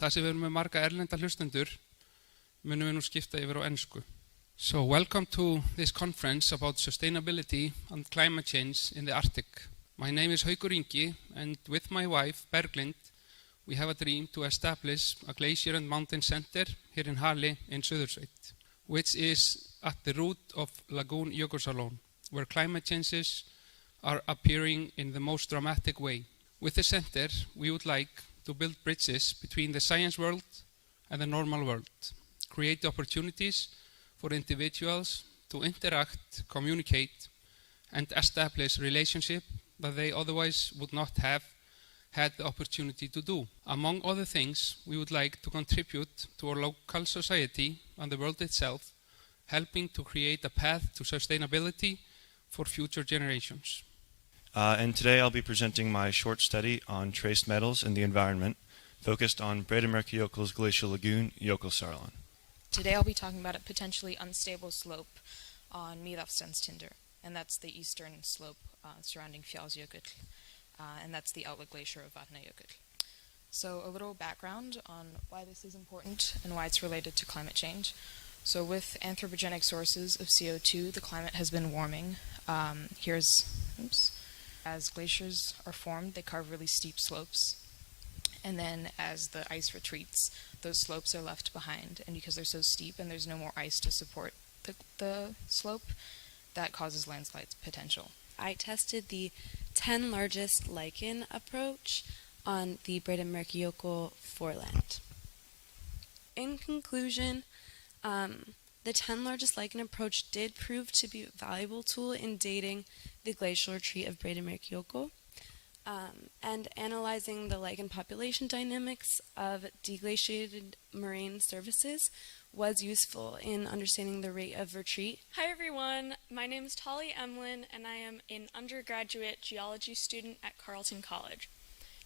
þar sem við erum með marga erlenda hlustendur, munum við nú skipta yfir á ensku. So, welcome to this conference about sustainability and climate change in the Arctic. My name is Haukur Ingi, and with my wife, Berglind, we have a dream to establish a glacier and mountain center here in Hali in Suðursveit, which is at the root of Lagoon Jökulsárlón, where climate changes are appearing in the most dramatic way. With the center, we would like to build bridges between the science world and the normal world, create opportunities for individuals to interact, communicate, and establish relationships that they otherwise would not have had the opportunity to do. Among other things, we would like to contribute to our local society and the world itself, helping to create a path to sustainability for future generations. And today I'll be presenting my short study on trace metals in the environment, focused on Breiðamerkurjökuls glacial lagoon, Jökulsárlón. Today I'll be talking about a potentially unstable slope on Mývatnstinder, and that's the eastern slope surrounding Fjallsjökull, and that's the outlet glacier of Vatnajökull. So a little background on why this is important and why it's related to climate change. So with anthropogenic sources of CO2, the climate has been warming. As glaciers are formed, they carve really steep slopes. And then as the ice retreats, those slopes are left behind. And because they're so steep and there's no more ice to support the slope, that causes landslides potential. I tested the 10 largest lichen approach on the Breiðamerkurjökull foreland. In conclusion, the 10 largest lichen approach did prove to be a valuable tool in dating the glacial retreat of Breiðamerkurjökull, and analyzing the lichen population dynamics of deglaciated marine surfaces was useful in understanding the rate of retreat. Hi everyone, my name is Tali Emlin and I am an undergraduate geology student at Carleton College.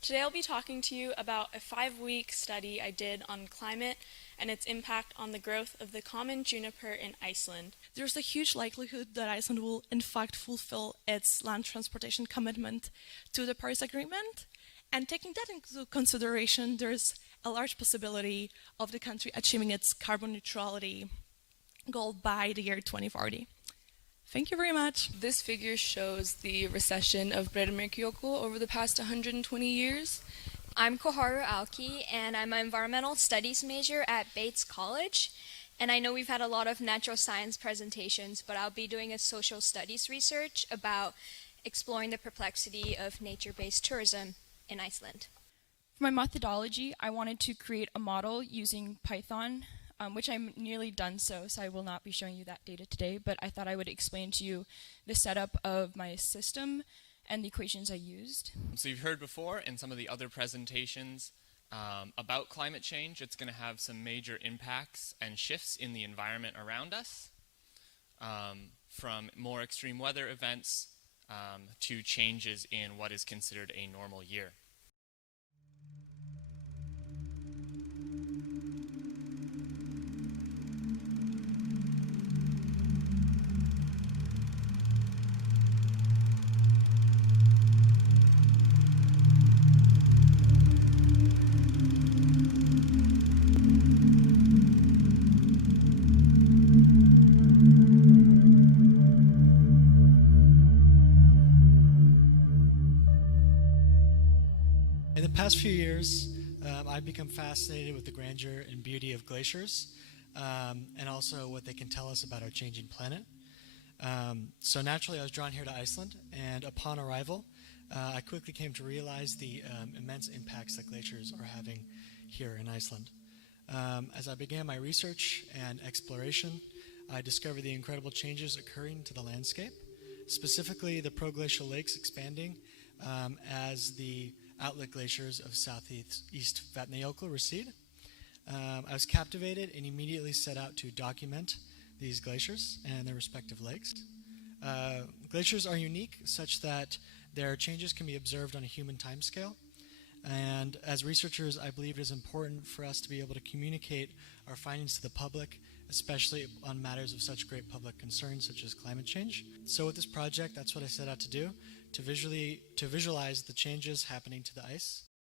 Today I'll be talking to you about a 5-week study I did on climate and its impact on the growth of the common juniper in Iceland. There's a huge likelihood that Iceland will in fact fulfill its land transportation commitment to the Paris Agreement, and taking that into consideration, there's a large possibility of the country achieving its carbon neutrality goal by the year 2040. Thank you very much. This figure shows the recession of Breiðamerkurjökull over the past 120 years. I'm Koharu Aoki, and I'm an environmental studies major at Bates College. And I know we've had a lot of natural science presentations, but I'll be doing a social studies research about exploring the perplexity of nature-based tourism in Iceland. For my methodology, I wanted to create a model using Python, which I'm nearly done so I will not be showing you that data today, but I thought I would explain to you the setup of my system and the equations I used. So you've heard before in some of the other presentations about climate change. It's going to have some major impacts and shifts in the environment around us, from more extreme weather events to changes in what is considered a normal year. In the past few years, I've become fascinated with the grandeur and beauty of glaciers, and also what they can tell us about our changing planet. So naturally, I was drawn here to Iceland, and upon arrival, I quickly came to realize the immense impacts that glaciers are having here in Iceland. As I began my research and exploration, I discovered the incredible changes occurring to the landscape, specifically the proglacial lakes expanding as the outlet glaciers of southeast Vatnajökull recede. I was captivated and immediately set out to document these glaciers and their respective lakes. Glaciers are unique such that their changes can be observed on a human timescale. And as researchers, I believe it is important for us to be able to communicate our findings to the public, especially on matters of such great public concern such as climate change. So with this project, that's what I set out to do, to visualize the changes happening to the ice.